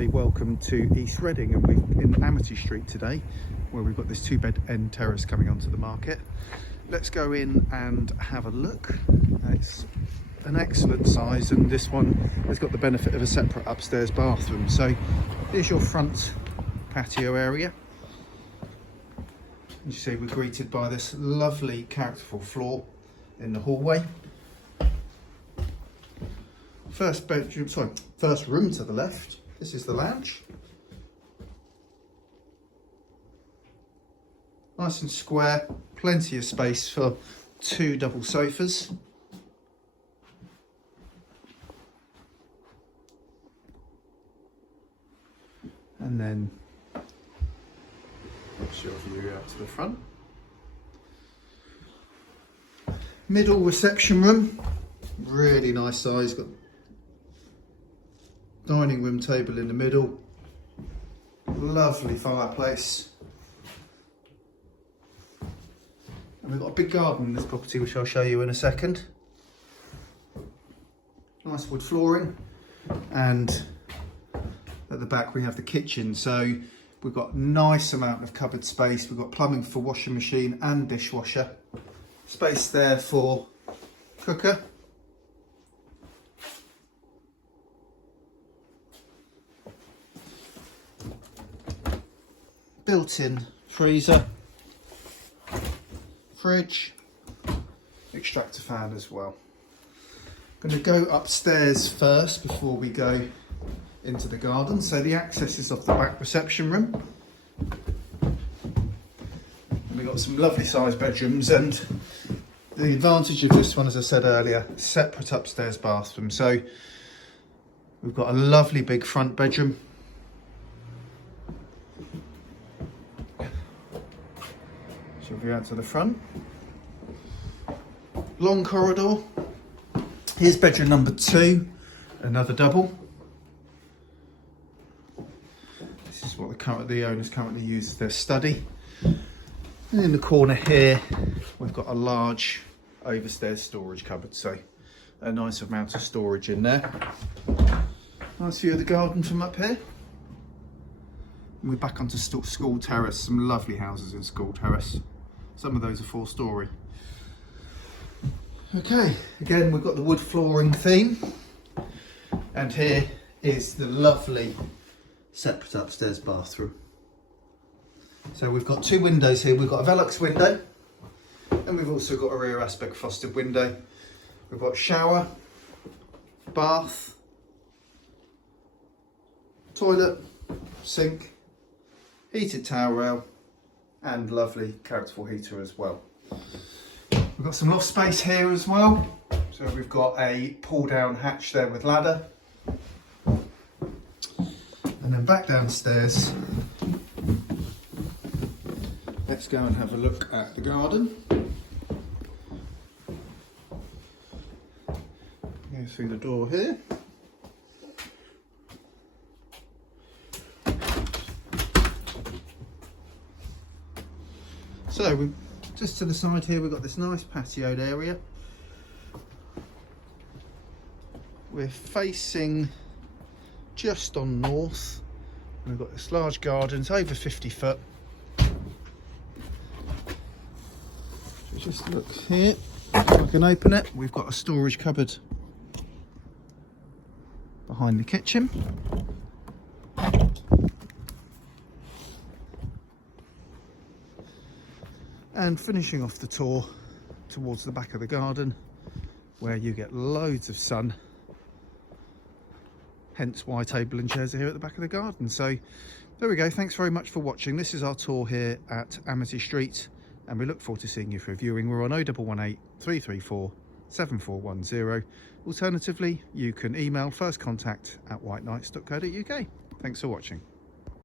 everybody, welcome to East Reading, and we're in Amity Street today where we've got this 2-bed end terrace coming onto the market. Let's go in and have a look. It's an excellent size, and this one has got the benefit of a separate upstairs bathroom. So here's your front patio area. As you see, we're greeted by this lovely characterful floor in the hallway. First room to the left. This is the lounge. Nice and square, plenty of space for 2 double sofas. And then that's your view out to the front. Middle reception room, really nice size. Got dining room table in the middle, lovely fireplace, and we've got a big garden in this property which I'll show you in a second. Nice wood flooring, and at the back we have the kitchen, so we've got a nice amount of cupboard space. We've got plumbing for washing machine and dishwasher, space there for cooker. Built-in freezer, fridge, extractor fan as well. I'm going to go upstairs first before we go into the garden. So the access is off the back reception room. And we've got some lovely sized bedrooms, and the advantage of this one, as I said earlier, separate upstairs bathroom. So we've got a lovely big front bedroom. View out to the front. Long corridor. Here's bedroom number 2, another double. This is what the owners currently use as their study. And in the corner here, we've got a large overstairs storage cupboard, so a nice amount of storage in there. Nice view of the garden from up here. And we're back onto School Terrace. Some lovely houses in School Terrace. Some of those are 4-storey. Okay, again we've got the wood flooring theme, and here is the lovely separate upstairs bathroom. So we've got 2 windows here. We've got a Velux window, and we've also got a rear aspect frosted window. We've got shower, bath, toilet, sink, heated towel rail, and lovely characterful heater as well. We've got some loft space here as well. So we've got a pull down hatch there with ladder. And then back downstairs, let's go and have a look at the garden. Go through the door here. So just to the side here, we've got this nice patioed area. We're facing just on north. We've got this large garden, it's over 50 foot. So just look here, if I can open it, we've got a storage cupboard behind the kitchen. And finishing off the tour towards the back of the garden, where you get loads of sun, hence why table and chairs are here at the back of the garden. So there we go, thanks very much for watching. This is our tour here at Amity Street, and we look forward to seeing you for a viewing. We're on 0118 334 7410. Alternatively, you can email firstcontact@whiteknights.co.uk. Thanks for watching.